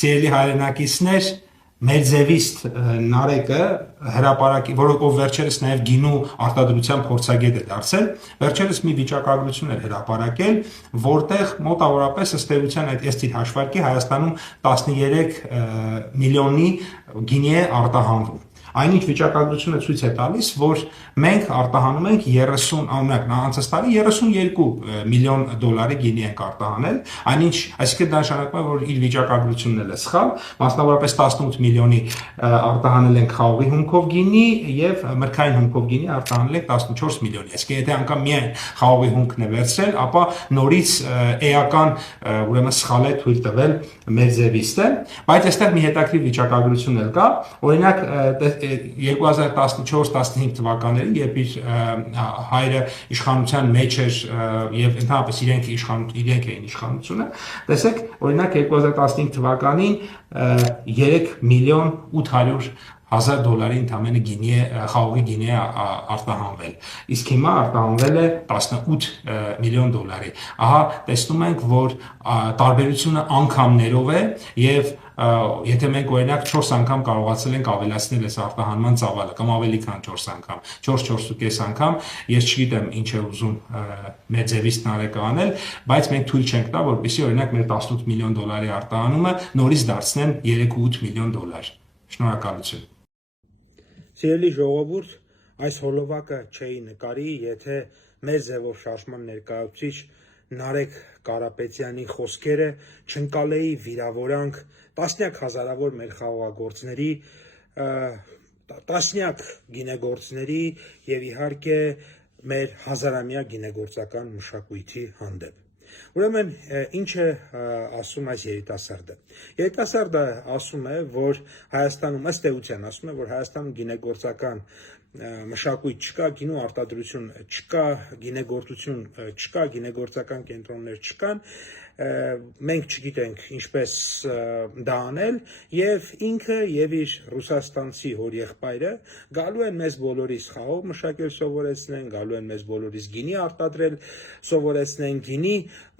սիրելի հայրենակիցներ, Մերձևիստ Նարեկը հրապարակի, որով վերջերս նաև գինու արտադրության փորձագետ է դարձել, վերջերս մի վիճակագրություն էր հրապարակել, որտեղ մոտավորապես ըստ էության այդ էստիր հաշվարկի Հայաստանում 13 միլիոնի գինի է արտահանվում։ Այնինչ վիճակագրությունը ցույց է տալիս, որ մենք արտահանում ենք 30, օրինակ, անցած տարի 32 միլիոն դոլարի գինի ենք արտահանել, այնինչ, այսինքն դա նշանակում է, որ իր վիճակագրությունն էլ է սխալ, մասնավորապես 18 միլիոնի արտահանել ենք խաղողի հումքով գինի եւ մրգային հումքով գինի արտահանել ենք 14 միլիոնի։ Այսինքն, եթե անգամ միայն խաղողի հումքն է վերցրել, ապա նորից էական, ուրեմն սխալ է թույլ տվել Մերձևիստը, բայց այստեղ մի հետաքրքիր վիճակագրություն էլ կա, օրինակ 2014-15 թվականներին, երբ իր հայրը իշխանության մեջ էր եւ ընդհանրապես իրենք էին իշխանությունը, տեսեք, օրինակ 2015 թվականին 3 միլիոն 800 հազար դոլարի ընդամենը գինի է, խաղողի գինի է արտահանվել, իսկ հիմա արտահանվել է 18 միլիոն դոլարի։ Ահա տեսնում ենք, որ տարբերությունը անգամներով է եւ եթե մենք օրինակ 4 անգամ կարողացել ենք ավելացնել այս արտահանման ծավալը կամ ավելի քան 4 անգամ, 4-4.5 անգամ, ես չգիտեմ ինչ է ուզում Մերձևիստ Նարեկը անել, բայց մենք թույլ չենք տա, որպեսզի օրինակ մեր 18 միլիոն դոլարի արտահանումը նորից դարձնեն 3-8 միլիոն դոլար։ Շնորհակալություն։ Սիրելի ժողովուրդ, այս հոլովակը չէի նկարի, եթե մեր ձևով շարժման ներկայացուցիչ Նարեկ Կարապետյանի խոսքերը չընկալեի վիրավորանք տասնյակ հազարավոր մեր խաղողագործների, տասնյակ գինեգործների եւ իհարկե մեր հազարամյա գինեգործական մշակույթի հանդեպ։ Ուրեմն ինչ է ասում այս երիտասարդը։ Երիտասարդը ասում է, որ Հայաստանում ըստ էության ասում է, որ Հայաստանում գինեգործական մշակույթ չկա, գինու արտադրություն չկա, գինեգործություն չկա, գինեգործական կենտրոններ չկան, մենք չգիտենք ինչպես դա անել եւ ինքը եւ իր ռուսաստանցի հորեղբայրը գալու են մեզ բոլորիս խաղող մշակել սովորեցնեն, գալու են մեզ բոլորիս գինի արտադրել սովորեցնեն, գինի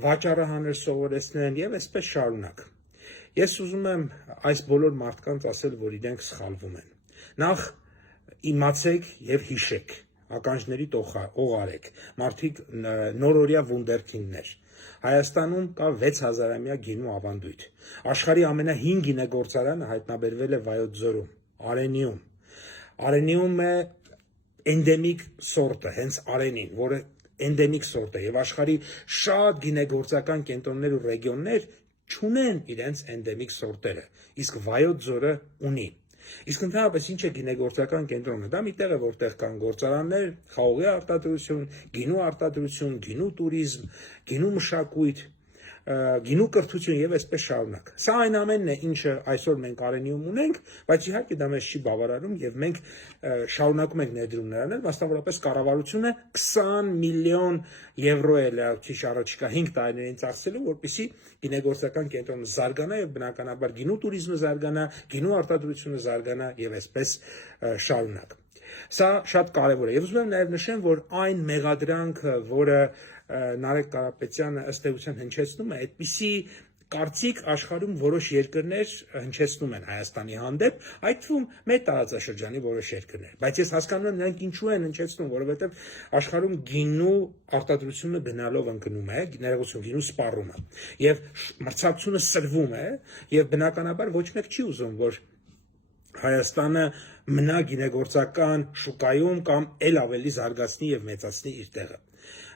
վաճառը հանել սովորեցնեն եւ այսպես շարունակ։ Ես ուզում եմ այս բոլոր մարդկանց ասել, որ իրենք սխալվում են։ Նախ իմացեք եւ հիշեք, ականջների օղարեք, մարդիկ նորօրյա վունդերքինդներ։ Հայաստանում կա 6000-ամյա գինու ավանդույթ։ Աշխարհի ամենահին գինեգործարանը հայտնաբերվել է Վայոց ձորում, Արենիում։ Արենիում է էնդեմիկ սորտը, հենց Արենին, որը էնդեմիկ սորտ է եւ աշխարհի շատ գինեգործական կենտրոններ ու ռեգիոններ չունեն իրենց էնդեմիկ սորտերը, իսկ Վայոց ձորը ունի։ Իսկ ընդհանրապես ինչ է գինեգործական կենտրոնը, դա մի տեղ է, որտեղ կան գործարաններ, խաղողի արտադրություն, գինու արտադրություն, գինու տուրիզմ, գինու մշակույթ, գինու կրթություն եւ այսպես շարունակ։ Սա այն ամենն է, ինչը այսօր մենք Արենիում ունենք, բայց իհարկե դա մեզ չի բավարարում եւ մենք շարունակում ենք ներդրումներ անել, մասնավորապես կառավարությունը 20 միլիոն եվրո է լավիչ առաջիկա 5 տարիներին ծախսելու, որպեսզի գինեգործական կենտրոնը զարգանա եւ բնականաբար գինու տուրիզմը զարգանա, գինու արտադրությունը զարգանա եւ այսպես շարունակ։ Սա շատ կարևոր է եւ ուզում եմ նաեւ նշեմ, որ այն մեղադրանքը, որը Նարեկ Կարապետյանը ըստ էության հնչեցնում է, այդպիսի կարծիք աշխարհում որոշ երկրներ հնչեցնում են Հայաստանի հանդեպ, այդ թվում մեր տարածաշրջանի որոշ երկրներ, բայց ես հասկանում եմ նրանք ինչու են հնչեցնում, որովհետև աշխարհում գինու արտադրությունը գնալով ընկնում է, ներողություն, գինու սպառումը, եւ մրցակցությունը սրվում է, եւ բնականաբար ոչ մեկ չի ուզում, որ Հայաստանը մնա գինեգործական շուկայում կամ ել ավելի զարգացնի եւ մեծացնի իր տեղը։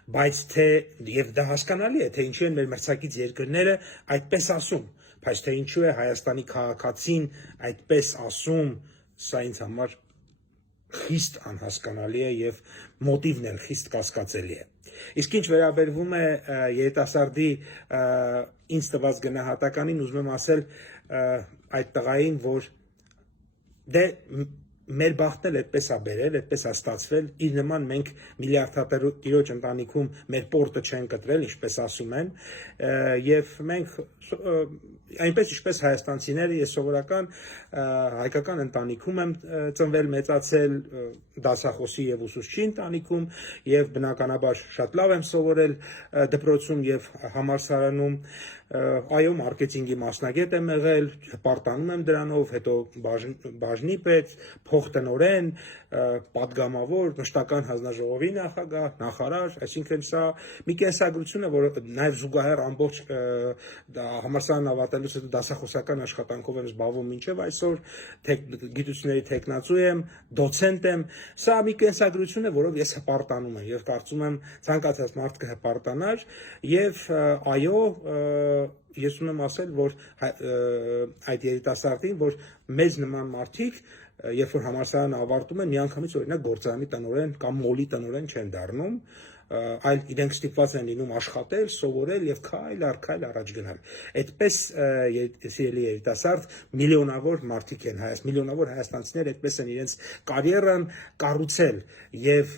Բայց թե եւ դա հասկանալի է, թե ինչու են մեր մրցակից երկրները այդպես ասում, բայց թե ինչու է Հայաստանի քաղաքացին այդպես ասում, սա ինձ համար խիստ անհասկանալի է եւ մոտիվն էլ խիստ կասկածելի է։ Իսկ ինչ վերաբերվում է երիտասարդի ինձ տված գնահատականին, ուզում եմ ասել այդ տղային, որ դե մեր բախտն էլ այդպես է բերել, այդպես է ստացվել, իր նման մենք միլիարդատիրոջ ընտանիքում մեր պորտը չեն կտրել, ինչպես ասում են, եւ մենք այնպես ինչպես հայաստանցիները, ես սովորական հայկական ընտանիքում եմ ծնվել, մեծացել, դասախոսի եւ ուսուցչի ընտանիքում, եւ բնականաբար շատ լավ եմ սովորել դպրոցում եւ համալսարանում, այո, մարքեթինգի մասնագետ եմ եղել, հպարտանում եմ դրանով, հետո բաժնի պետ, փոխտնօրեն, պատգամավոր, մշտական հանձնաժողովի նախագահ, նախարար, այսինքն սա մի կենսագրություն է, որը նաև զուգահեռ ամբողջ համալսարան ավարտելուց հետո դասախոսական աշխատանքով եմ զբաղվում մինչև այսօր, գիտությունների թեկնածու եմ, դոցենտ եմ, սա մի կենսագրություն է, որով ես հպարտանում եմ եւ կարծում եմ ցանկացած մարդ կհպարտանար եւ այո, ես ունեմ ասել, որ այդ երիտասարդին, որ մեզ նման մարդիկ, երբ որ համալսարանը ավարտում են, միանգամից օրինակ գործարանի տնօրեն կամ մոլի տնօրեն չեն դառնում, այլ իրենք ստիպված են լինում աշխատել, սովորել եւ քայլ առ քայլ առաջ գնալ։ Այդպես սիրելի երիտասարդ միլիոնավոր մարդիկ են, միլիոնավոր հայաստանցիներ այդպես են իրենց կարիերան կառուցել եւ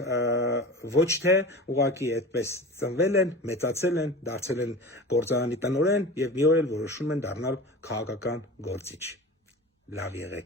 ոչ թե ուղղակի այդպես ծնվել են, մեծացել են, դարձել են գործարանի տնօրեն եւ մի օր էլ որոշում են դառնալ քաղաքական գործիչ։ Լավ եղեք։